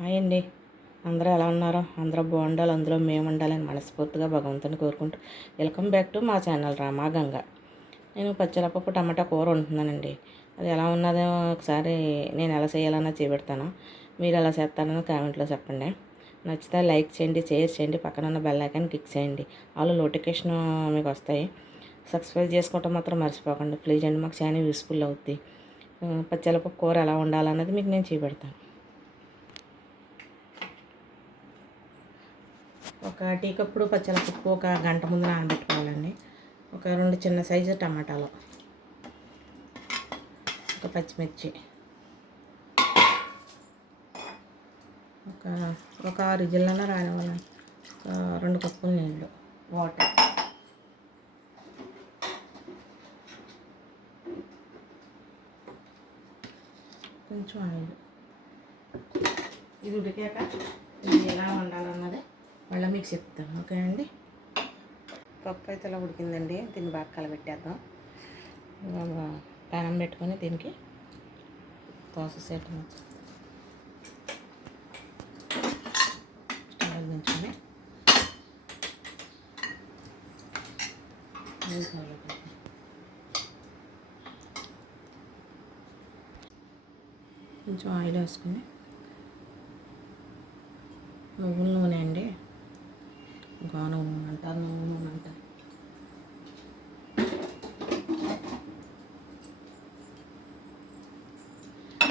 Hi అండి అందరూ ఎలా ఉన్నారో? అందరూ బాగుండాలి. అందులో మేము ఉండాలని మనస్ఫూర్తిగా భగవంతుని కోరుకుంటూ వెల్కమ్ బ్యాక్ టు మా ఛానల్ రామా గంగ. నేను పచ్చిలపప్పు టమాటా కూర వండుతున్నానండి. అది ఎలా ఉన్నదో ఒకసారి నేను ఎలా చేయాలన్నా చేపెడతాను. మీరు ఎలా చేస్తారని కామెంట్లో చెప్పండి. నచ్చితే లైక్ చేయండి షేర్ చేయండి పక్కన ఉన్న బెల్ ఐకాన్ క్లిక్ చేయండి. వాళ్ళు నోటిఫికేషన్ మీకు వస్తాయి. సబ్స్క్రైబ్ చేసుకోవటం మాత్రం మర్చిపోకండి. ప్లీజ్ అండి మాకు చాలా యూస్ఫుల్ అవుద్ది. పచ్చలపప్పు కూర ఎలా ఉండాలన్నది మీకు నేను చూపెడతాను. ఒక టీ కప్పుడు పచ్చలపప్పు ఒక గంట ముందు నానబెట్టుకోవాలండి. ఒక రెండు చిన్న సైజు టమాటాలు. ఒక పచ్చిమిర్చి. ఒక ఒక ఆరు జిల్లన రానివ్వాలి ఒక రెండు కప్పులు నీళ్ళు వాటర్. కొంచెం ఆయిల్. ఇది ఉడికాక ఇది ఎలా వండాలన్నది మళ్ళీ మీకు చెప్తాను ఓకే అండి? పప్పు అయితే ఇలా ఉడికిందండి దీన్ని బాగా కలబెట్టేద్దాం. పానం పెట్టుకొని దీనికి దోశ సెట్ కొంచెం ఆయిల్ వేసుకొని నువ్వుల నూనె అండి. గాను అంట అంటారు నూనె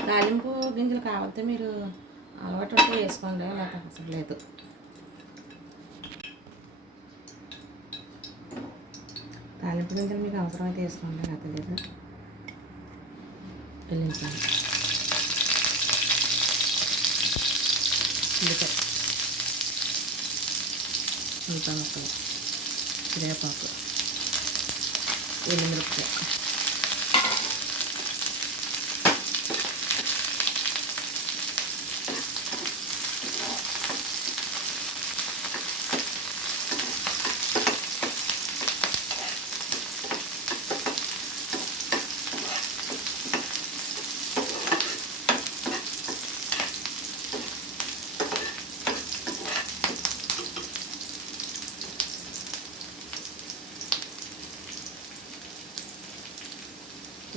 తాలింపు గింజలు కావాలంటే మీరు అలవాటు ఉంటే వేసుకోండి లేకపోతే అవసరం లేదు. తాలింపు గింజలు మీకు అవసరమైతే వేసుకోండి లేకపోతే లేదు. వెళ్ళించండి Punta na ako. Kaya pa ako. Yun, numero ko.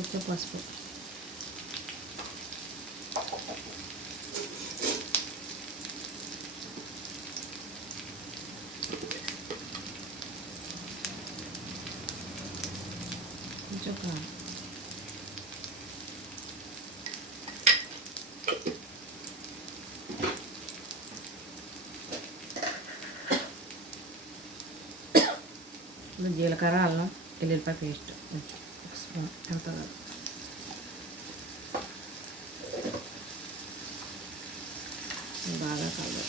కొంచెం పసుపు కొంచెం కారం జీలకర్ర అల్లం ఎల్లుల్లిపాయ పేస్ట్ స్పూన్ ఎంత కాదు బాగా కలదు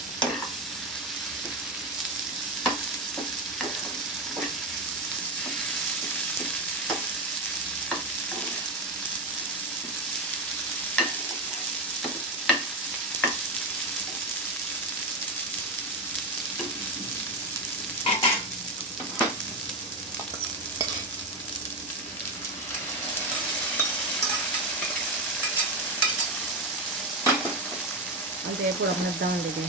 అంతే ఎప్పుడు అమ్మేద్దామండి ఇది?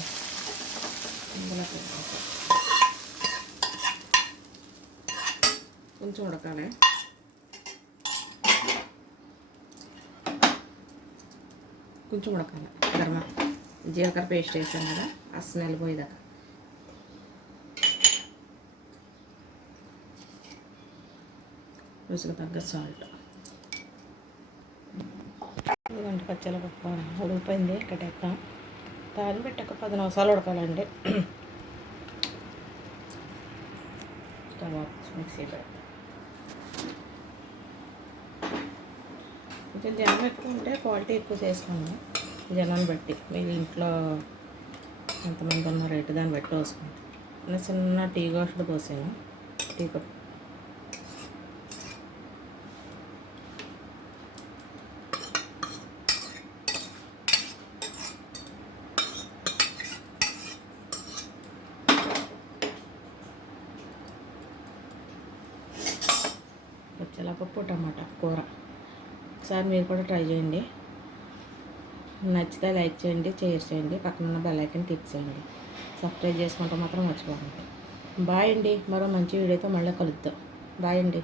కొంచెం ఉడకాలి. కొంచెం ఉడకాలి. గర్మ. జీలకర్ర పేస్ట్ వేసాం కదా ఆ స్మెల్ పోయేదాకా. రుచికి తగ్గ సాల్ట్ ఇదంటే పచ్చల పప్పు. ఉడికిపోయింది. కట్టేస్తాం తాలి పెట్టక ఒక పది నిమిషాలు ఉడకాలండి. మిక్సీ పెడతాం కొంచెం జనం ఎక్కువ ఉంటే క్వాలిటీ ఎక్కువ చేసుకోండి జనాన్ని బట్టి. మీ ఇంట్లో ఎంతమంది ఉన్న రేటు దాన్ని బట్టి వేసుకుంటాం నేను చిన్న టీ గోషుడు పోసాను. టీ కప్ పచ్చలపప్పు టమాటా కూర. ఒకసారి మీరు కూడా ట్రై చేయండి. నచ్చితే లైక్ చేయండి షేర్ చేయండి పక్కన ఉన్న బెల్ ఐకన్ క్లిక్ చేయండి. సబ్స్క్రైబ్ చేసుకుంటే మాత్రం మర్చిపోకండి. బాయ్ అండి. మరో మంచి వీడియోతో మళ్ళీ కలుద్దాం. బాయ్ అండి.